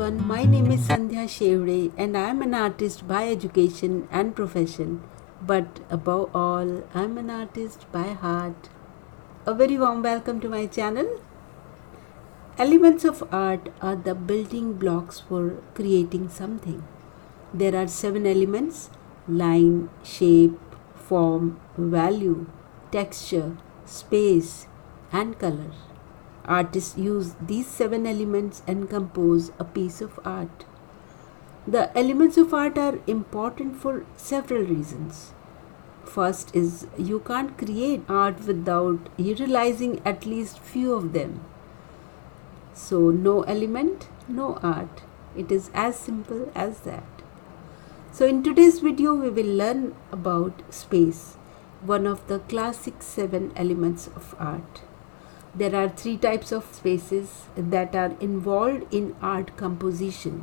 everyone, my name is Sandhya Shevde and I am an artist by education and profession. But above all, I am an artist by heart. A very warm welcome to my channel. Elements of art are the building blocks for creating something. There are 7 elements: line, shape, form, value, texture, space, and color. Artists use these 7 elements and compose a piece of art. The elements of art are important for several reasons. First is you can't create art without utilizing at least few of them. So no element, no art. It is as simple as that. So in today's video we will learn about space, one of the classic 7 elements of art. There are 3 types of spaces that are involved in art composition: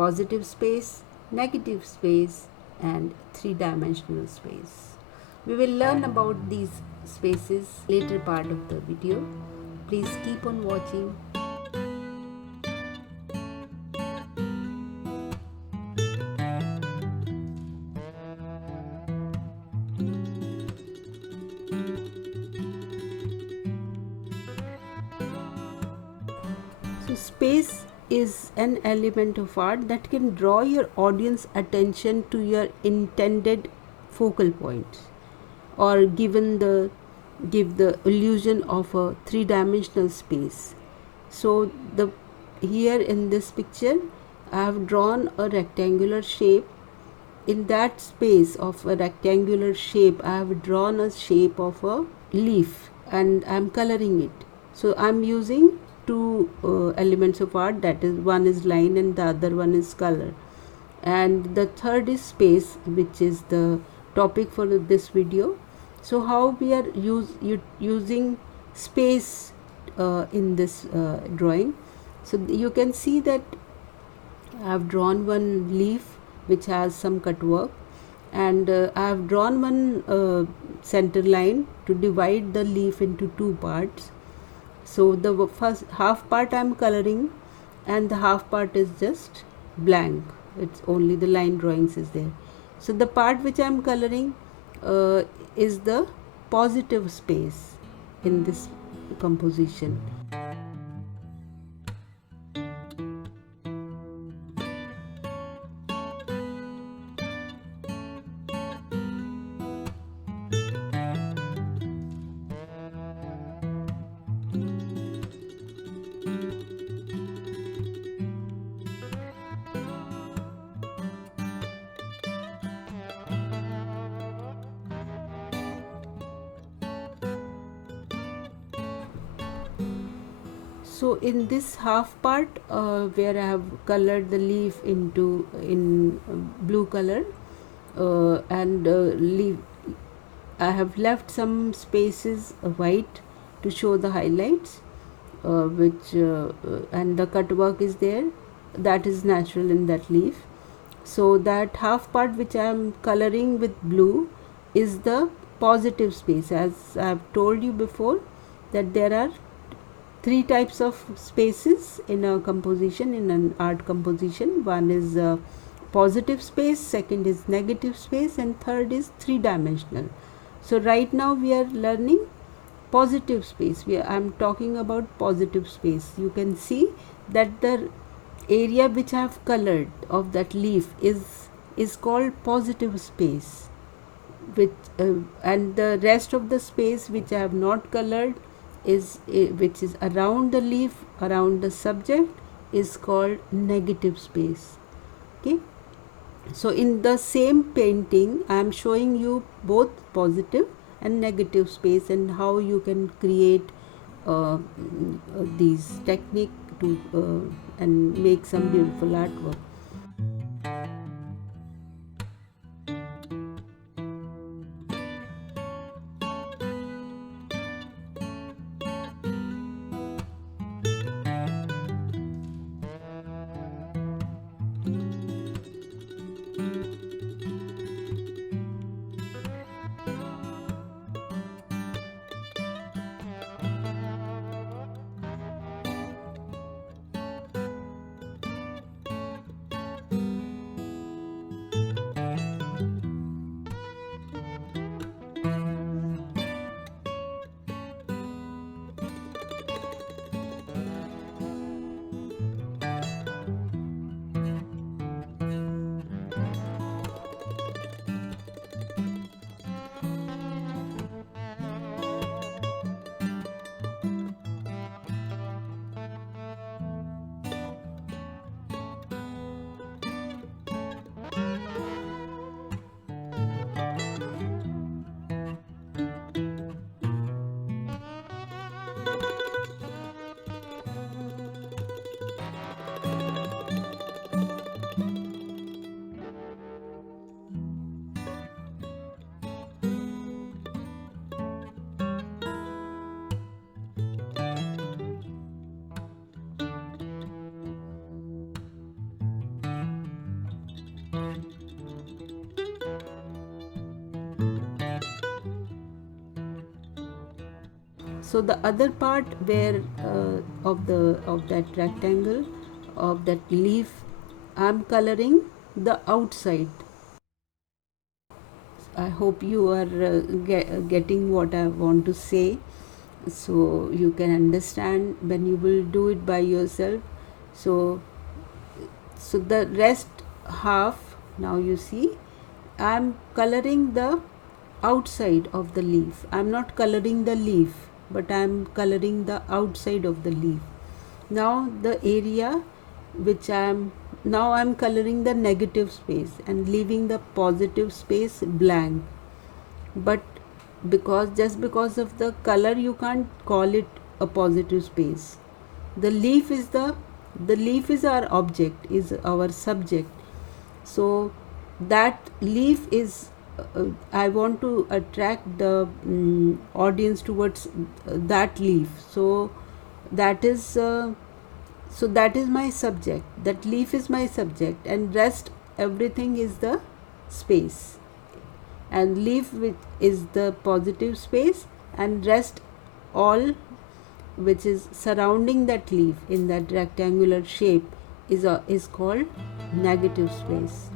positive space, negative space, and 3-dimensional space. We will learn about these spaces later part of the video. Please keep on watching. So space is an element of art that can draw your audience attention to your intended focal point, or give the illusion of a 3-dimensional space. So here in this picture I have drawn a rectangular shape. In that space of a rectangular shape I have drawn a shape of a leaf and I am coloring it. So I am using 2 elements of art, that is, one is line and the other one is color, and the third is space, which is the topic for this video. So how we are using space in this drawing. So you can see that I have drawn one leaf which has some cut work, and I have drawn one center line to divide the leaf into 2 parts. So the first half part I am coloring and the half part is just blank. It's only the line drawings is there. So the part which I am coloring is the positive space in this composition. So in this half part where I have colored the leaf in blue color and leaf, I have left some spaces white to show the highlights, and the cut work is there, that is natural in that leaf. So that half part which I am coloring with blue is the positive space. As I have told you before that there are 3 types of spaces in a composition, in an art composition. One is positive space, second is negative space, and third is 3-dimensional. So right now we are learning positive space. I am talking about positive space. You can see that the area which I have colored of that leaf is called positive space, and the rest of the space which I have not colored which is around the leaf, around the subject, is called negative space. Okay, so in the same painting I am showing you both positive and negative space and how you can create these technique to and make some beautiful artwork. So the other part where of that rectangle, of that leaf, I'm coloring the outside. I hope you are getting what I want to say, so you can understand when you will do it by yourself. So the rest half, now you see, I'm coloring the outside of the leaf. I'm not coloring the leaf, but I'm coloring the outside of the leaf. Now the area which I'm coloring the negative space and leaving the positive space blank. But because of the color, you can't call it a positive space. The leaf is our object, is our subject. So that leaf is I want to attract the audience towards that leaf. So that is my subject. That leaf is my subject, and rest everything is the space. And leaf which is the positive space, and rest all which is surrounding that leaf in that rectangular shape is called negative space.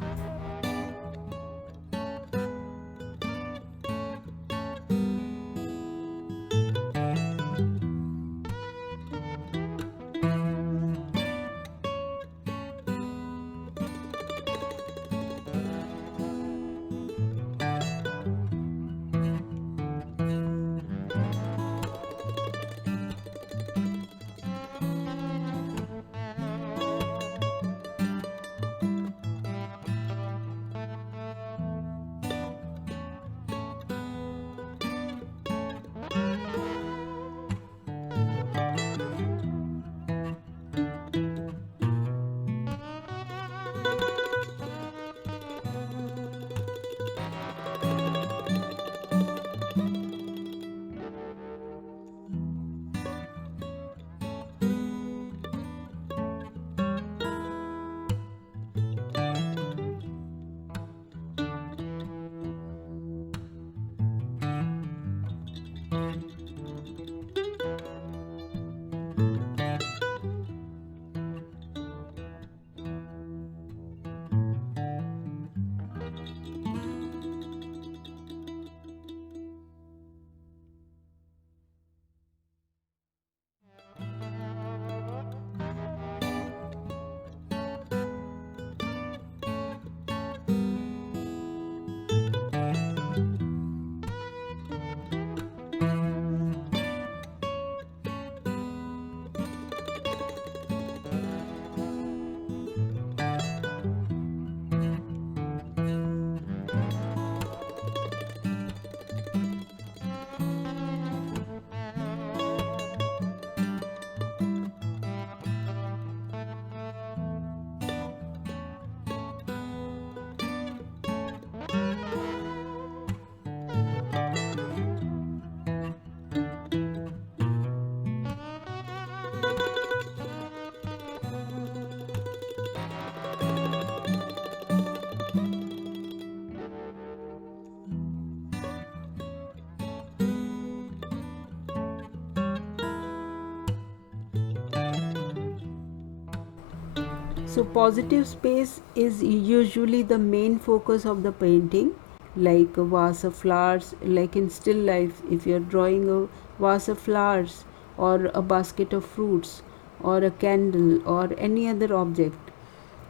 So positive space is usually the main focus of the painting, like a vase of flowers, like in still life, if you're drawing a vase of flowers or a basket of fruits or a candle or any other object.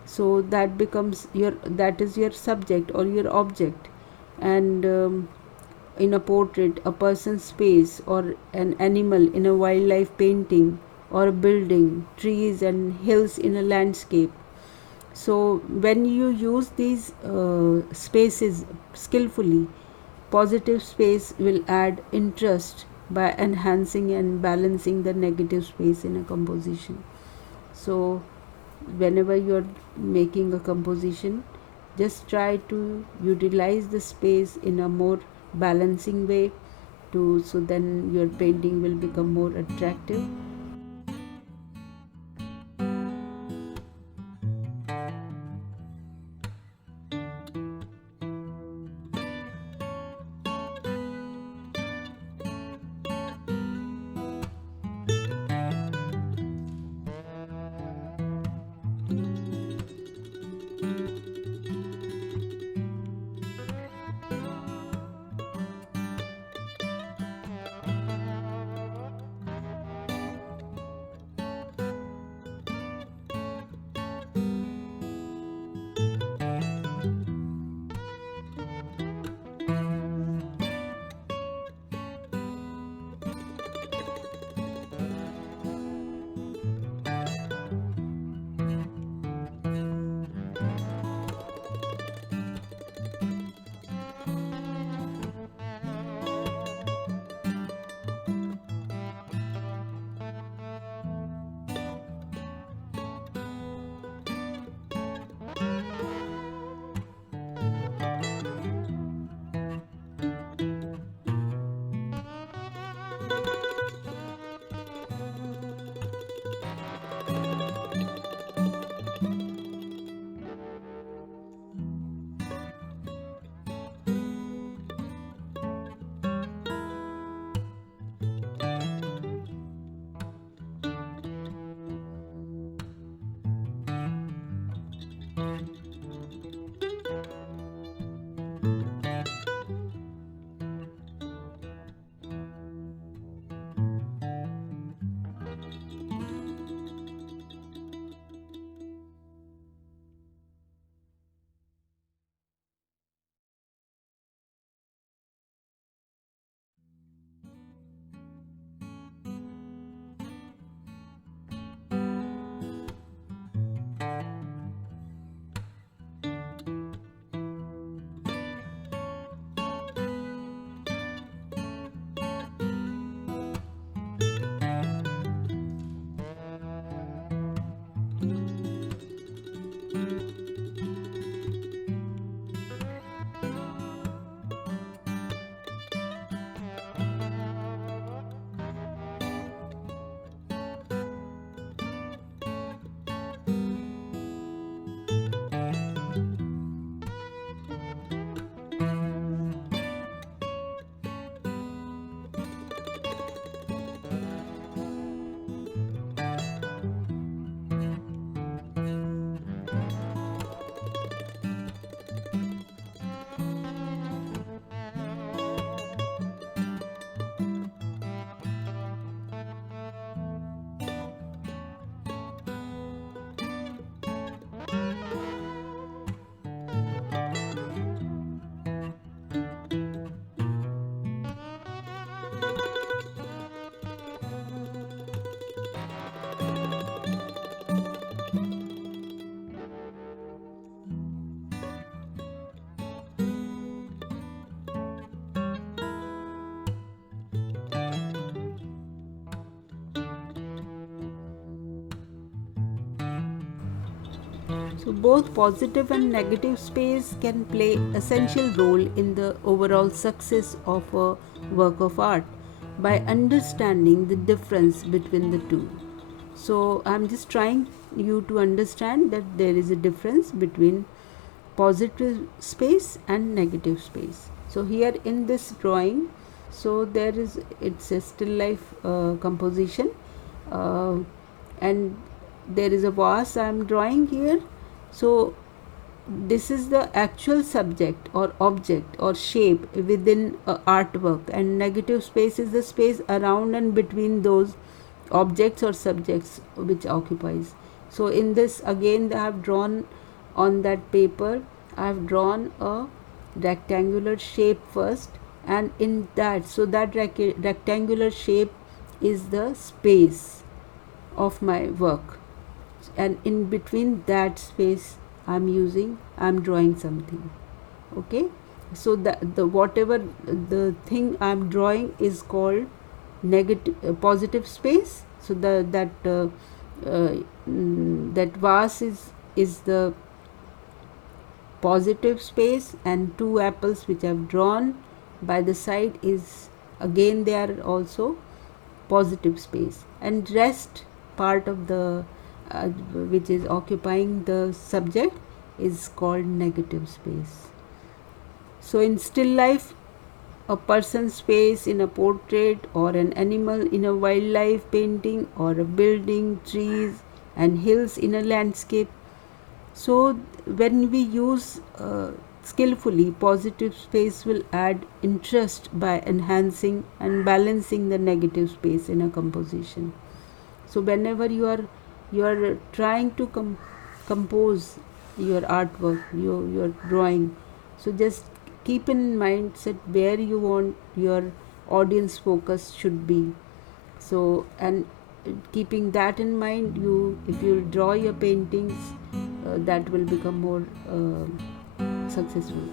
So that is your subject or your object. And in a portrait, a person's face, or an animal in a wildlife painting, or a building, trees and hills in a landscape. So when you use these spaces skillfully, positive space will add interest by enhancing and balancing the negative space in a composition. So whenever you're making a composition, just try to utilize the space in a more balancing way, to so then your painting will become more attractive. So both positive and negative space can play essential role in the overall success of a work of art by understanding the difference between the two. So I'm just trying you to understand that there is a difference between positive space and negative space. So here in this drawing, so there is, it's a still life composition, uh, and there is a vase I am drawing here. So this is the actual subject or object or shape within a artwork, and negative space is the space around and between those objects or subjects which occupies. So in this again I have drawn on that paper, I have drawn a rectangular shape first, and in that, so that rectangular shape is the space of my work, and in between that space I'm drawing something. Okay, so the whatever the thing I'm drawing is called negative positive space. So that vase is the positive space, and two apples which I've drawn by the side is again they are also positive space, and rest part of the which is occupying the subject is called negative space. So in still life, a person's face in a portrait, or an animal in a wildlife painting, or a building, trees and hills in a landscape. So when we use skillfully, positive space will add interest by enhancing and balancing the negative space in a composition. So whenever you are trying to compose your artwork, your drawing, so just keep in mind that where you want your audience focus should be. So, and keeping that in mind, you, if you draw your paintings, that will become more successful.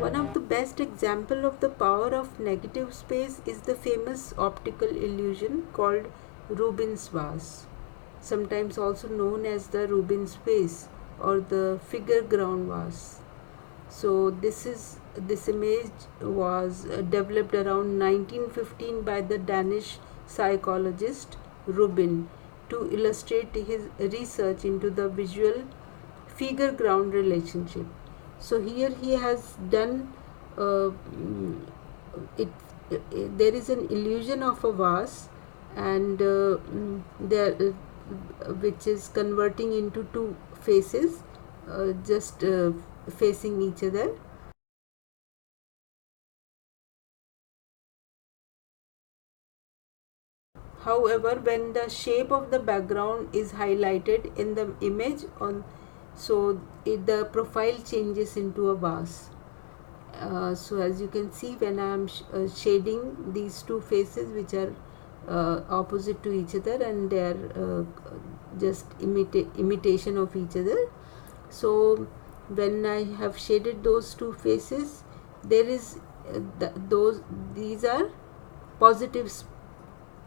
One of the best example of the power of negative space is the famous optical illusion called Rubinsvas, sometimes also known as the Rubin's vase or the figure ground vase. So this image was developed around 1915 by the Danish psychologist Rubin to illustrate his research into the visual figure ground relationship. So here he has done uh, mm, it, there is an illusion of a vase, and there which is converting into two faces, just facing each other. However, when the shape of the background is highlighted in the image on, so the profile changes into a vase. So as you can see, when I am shading these two faces which are opposite to each other, and they are just imitation of each other. So when I have shaded those two faces, there is those, these are positive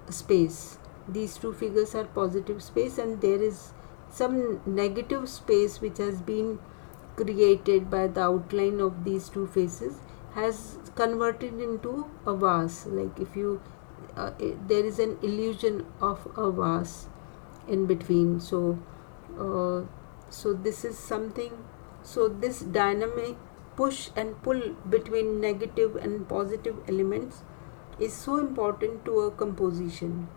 space. These two figures are positive space, and there is some negative space which has been created by the outline of these two faces, has converted into a vase. Like if you there is an illusion of a vase in between. So uh, so this is something, so this dynamic push and pull between negative and positive elements is so important to a composition.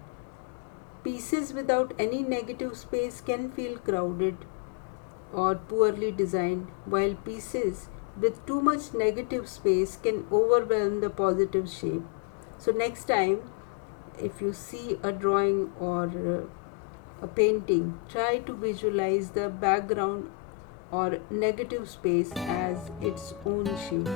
Pieces without any negative space can feel crowded or poorly designed, while pieces with too much negative space can overwhelm the positive shape. So, next time, if you see a drawing or a painting, try to visualize the background or negative space as its own shape.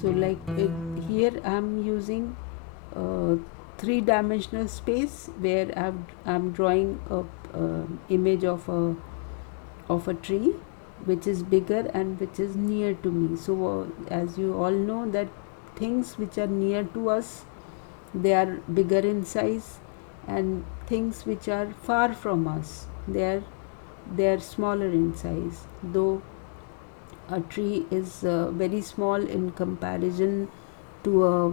So like here I'm using uh, three-dimensional space where I'm drawing a image of a tree which is bigger and which is near to me. So as you all know that things which are near to us, they are bigger in size, and things which are far from us, they are smaller in size. Though a tree is very small in comparison to a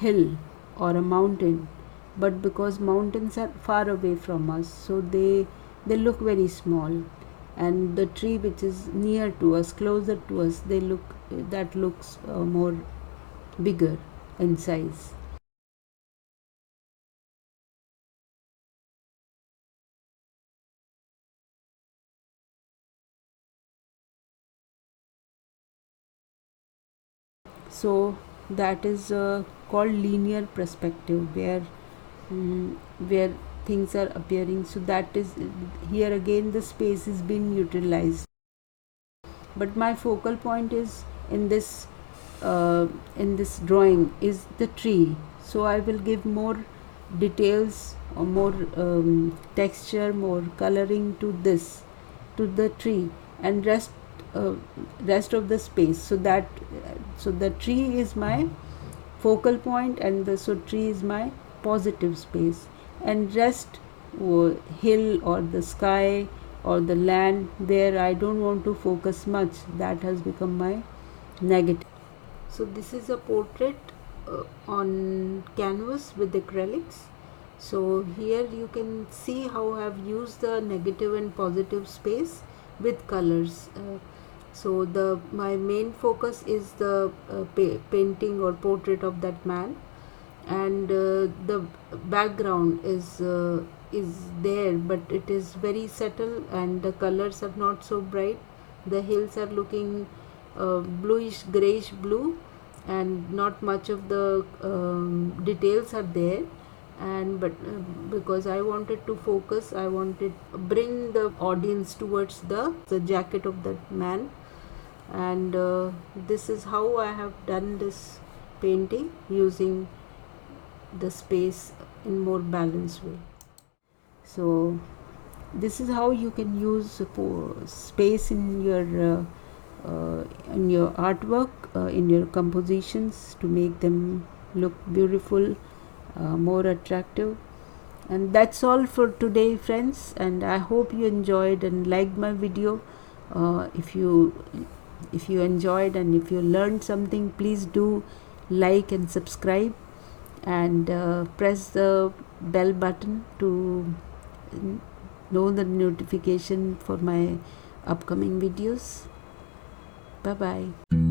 hill or a mountain, but because mountains are far away from us, so they look very small, and the tree which is near to us, closer to us, that looks more bigger in size. So that is called linear perspective, mm, where things are appearing. So that is, here again the space is being utilized, but my focal point is in this drawing is the tree. So I will give more details or more texture, more coloring to to the tree, and uh, rest of the space, so the tree is my focal point, and the so tree is my positive space, and rest, hill or the sky or the land, where I don't want to focus much, that has become my negative. So this is a portrait on canvas with acrylics. So here you can see how I've used the negative and positive space with colors. So the my main focus is the painting or portrait of that man, and the background is there, but it is very subtle, and the colors are not so bright. The hills are looking bluish grayish blue, and not much of the details are there. And but because I wanted to focus, I wanted bring the audience towards the jacket of that man, and this is how I have done this painting, using the space in more balanced way. So this is how you can use space in your artwork, in your compositions, to make them look beautiful, more attractive. And that's all for today, friends, and I hope you enjoyed and liked my video. If you enjoyed and if you learned something, please do like and subscribe, and press the bell button to know the notification for my upcoming videos. Bye bye.